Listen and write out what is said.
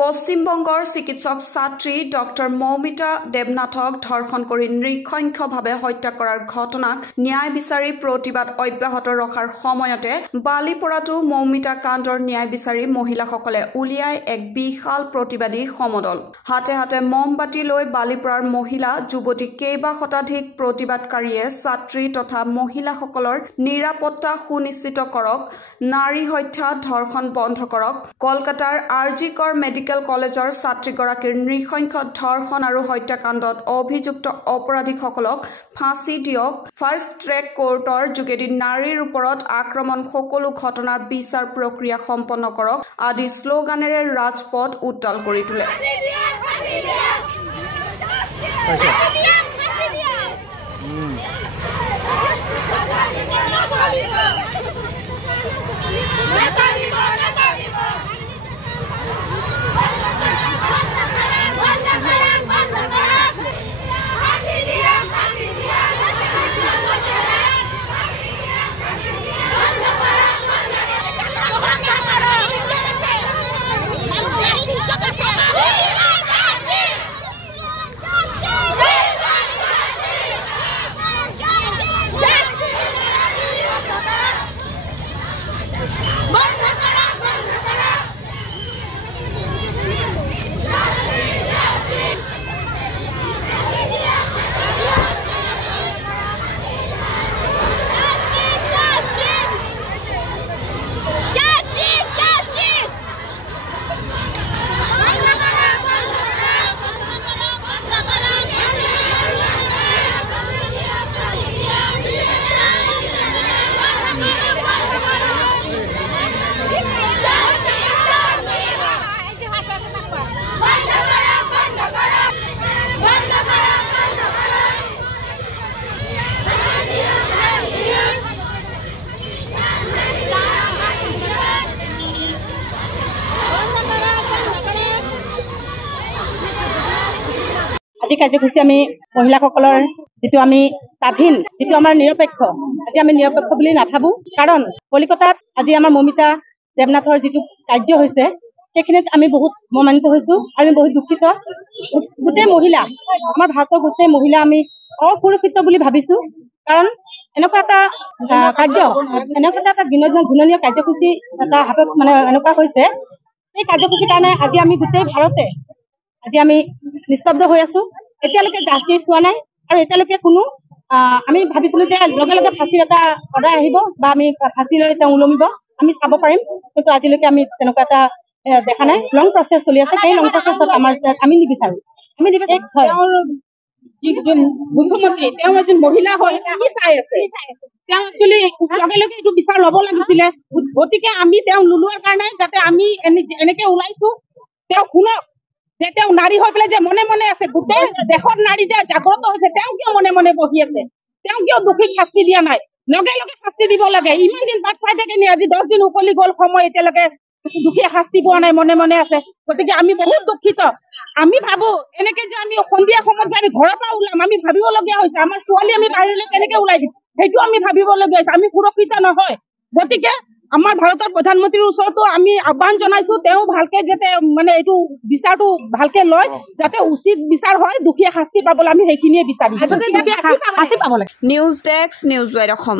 পশ্চিমবংগৰ চিকিৎসক ছাত্ৰী ডক্টৰ মৌমিতা দেৱনাথক ধৰ্ষণ কৰি নৃশংসভাৱে হত্যা কৰাৰ ঘটনাক ন্যায় বিচাৰি প্ৰতিবাদ অব্যাহত ৰখাৰ সময়তে বালিপৰাটো মৌমিতা কাণ্ডৰ ন্যায় বিচাৰি মহিলাসকলে উলিয়াই এক বিশাল প্ৰতিবাদী সমদল হাতে হাতে মমবাতি লৈ বালিপৰাৰ মহিলা যুৱতী কেইবা শতাধিক প্ৰতিবাদকাৰীয়ে ছাত্ৰী তথা মহিলাসকলৰ নিৰাপত্তা সুনিশ্চিত কৰক নাৰী হত্যা ধৰ্ষণ বন্ধ কৰক কলকাতাৰ আৰজিকৰ মেডিকেল কলেজৰ ছাত্ৰীগৰাকীৰ নৃশংস ধৰ্ষণ আৰু হত্যাকাণ্ডত অভিযুক্ত অপৰাধীসকলক ফাঁচি দিয়ক ফাৰ্ষ্ট ট্ৰেক কোৰ্টৰ যোগেদি নাৰীৰ ওপৰত আক্ৰমণ সকলো ঘটনাৰ বিচাৰ প্ৰক্ৰিয়া সম্পন্ন কৰক আদি শ্লোগানেৰে ৰাজপথ উত্তাল কৰি তোলে আজি কাৰ্যসূচী আমি মহিলাসকলৰ যেটো আমি স্বাধীন যেটো আমাৰ নিৰপেক্ষ আজি আমি নিৰপেক্ষ বুলি নাভাবো কাৰণ কলিকতাত আজি আমাৰ মৌমিতা দেৱনাথৰ যেটো কাৰ্য হৈছে সেইখিনিত আমি বহুত মৰ্মান্বিত হৈছো আৰু আমি বহুত দুখিত গোটেই মহিলা আমাৰ ভাৰতৰ গোটেই মহিলা আমি অসুৰক্ষিত বুলি ভাবিছো কাৰণ এনেকুৱা এটা কাৰ্য এনেকুৱা এটা ঘূৰণীয় কাৰ্যসূচী এটা হাতত মানে এনেকুৱা হৈছে এই কাৰ্যসূচীৰ কাৰণে আজি আমি গোটেই ভাৰতে আজি আমি নিস্তব্ধ হৈ আছো এতিয়ালৈকে জাষ্টিছ হোৱা নাই আৰু এতিয়ালৈকে কোনো আমি ভাবিছিলো যে লগে লগে ফাঁচিৰ এটা অৰ্ডাৰ আহিব বা আমি ফাঁচি লৈ তেওঁ ওলমিব আমি চাব পাৰিম কিন্তু আজিলৈকে আমি তেনেকুৱা এটা দেখা নাই লং প্ৰচেছ চলি আছে সেই লং প্ৰচেছত আমি নিবিচাৰো আমি মুখ্যমন্ত্ৰী তেওঁ এজন মহিলা হয় কি চাই আছে তেওঁ একচুৱেলি লগে লগে এইটো বিচাৰ ল'ব লাগিছিলে গতিকে আমি তেওঁ নোলোৱাৰ কাৰণে যাতে আমি এনেকে ওলাইছো তেওঁ শুনক যে তেওঁ নাৰী হৈ পেলাই যে মনে মনে আছে গোটেই দেশৰ নাৰী যে জাগ্ৰত হৈছে তেওঁ কিয় মনে মনে বহি আছে তেওঁ কিয় দুখীক শাস্তি দিয়া নাই লগে লগে শাস্তি দিব লাগে ইমান দিন বাট চাই থাকে নি আজি 10 দিন উকলি গ'ল সময় এতিয়ালৈকে দুখীয়া শাস্তি পোৱা নাই মনে মনে আছে গতিকে আমি বহুত দুখিত আমি ভাবো এনেকে যে আমি সন্ধিয়া সময়ত আমি ঘৰৰ পৰা ওলাম আমি ভাবিবলগীয়া হৈছে আমাৰ ছোৱালী আমি বাহিৰলৈ কেনেকে ওলাই দিম সেইটো আমি ভাবিবলগীয়া হৈছে আমি সুৰক্ষিত নহয় গতিকে আমাৰ ভাৰতৰ প্ৰধানমন্ত্ৰীৰ ওচৰতো আমি আহ্বান জনাইছো তেওঁ ভালকে যাতে মানে এইটো বিচাৰটো ভালকে লয় যাতে উচিত বিচাৰ হয় দুখীয়া শাস্তি পাবলৈ আমি সেইখিনিয়ে বিচাৰিছো news desk news wide Assam.